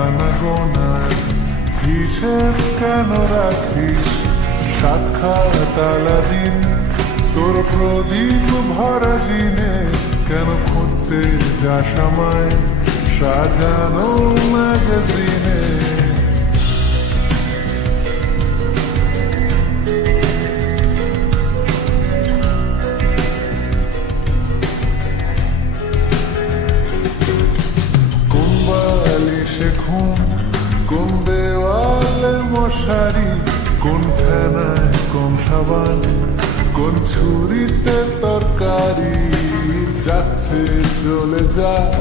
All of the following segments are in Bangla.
আনা গোনার হিসেব কেন রাখিস? সাক্ষাৎ আলাদিন তোর প্রদীপ ভরা দিনে কেন খুঁজতে যাস আমায় সাজানো ম্যাগাজিনে? কোন বালিশে ঘুম, কোন দেওয়ালে মশারি, কোন ফেনায় কম সাবান, কোন ছুরিতে তরকারি? যাচ্ছে চলে যাক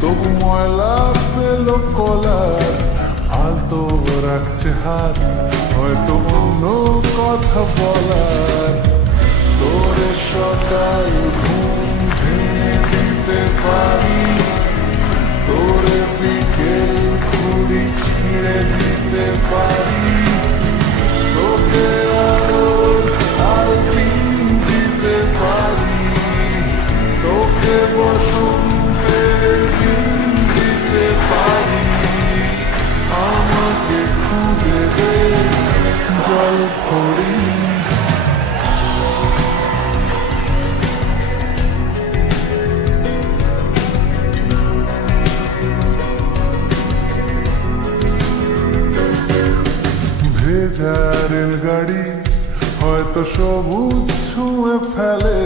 তবু ময়লা পেল কলার, আলতো রাখছে হাত হয়তো অন্য কথা বলার। তোরে সকাল ঘুম ভেঙে দিতে পারি, তোরে বিকেল খুঁড়ি ছিঁড়ে দিতে পারি, তোকে আলোর আলপিন দিতে পারি, তোকে বসন্তের দিন দিতে পারি। আমাকে খুঁজে দে জল ভরি, ভেজা রেলগাড়ি হয়তো সবুজ ছুঁয়ে ফেলে,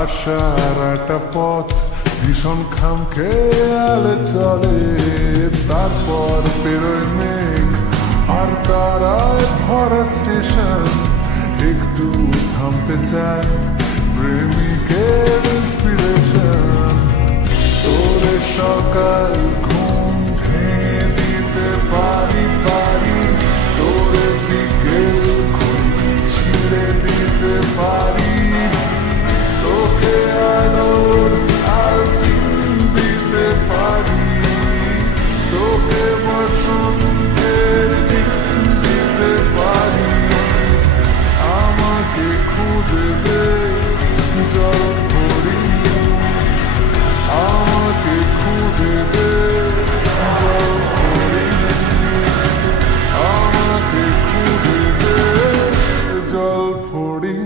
আশার একটা পথ ভীষণ খামখেয়ালে চলে। তারপর পেরোয় মেঘ আর তারায় ভরা স্টেশন, একটু থামতে চায় প্রেমিকের ইন্সপিরেশন। তোরে সকাল ঘুম ভেঙে দিতে পারি পারি, তোরে বিকেল খুঁড়ি ছিঁড়ে দিতে পারি, তোকে আলোর আলপিন দিতে পারি, তোকে বসন্তের দিন দিতে পারি। আমাকে খুঁজে দে জল ভরি, আমাকে খুঁজে দে জল ভরি, আমাকে খুঁজে দে জল ভরি।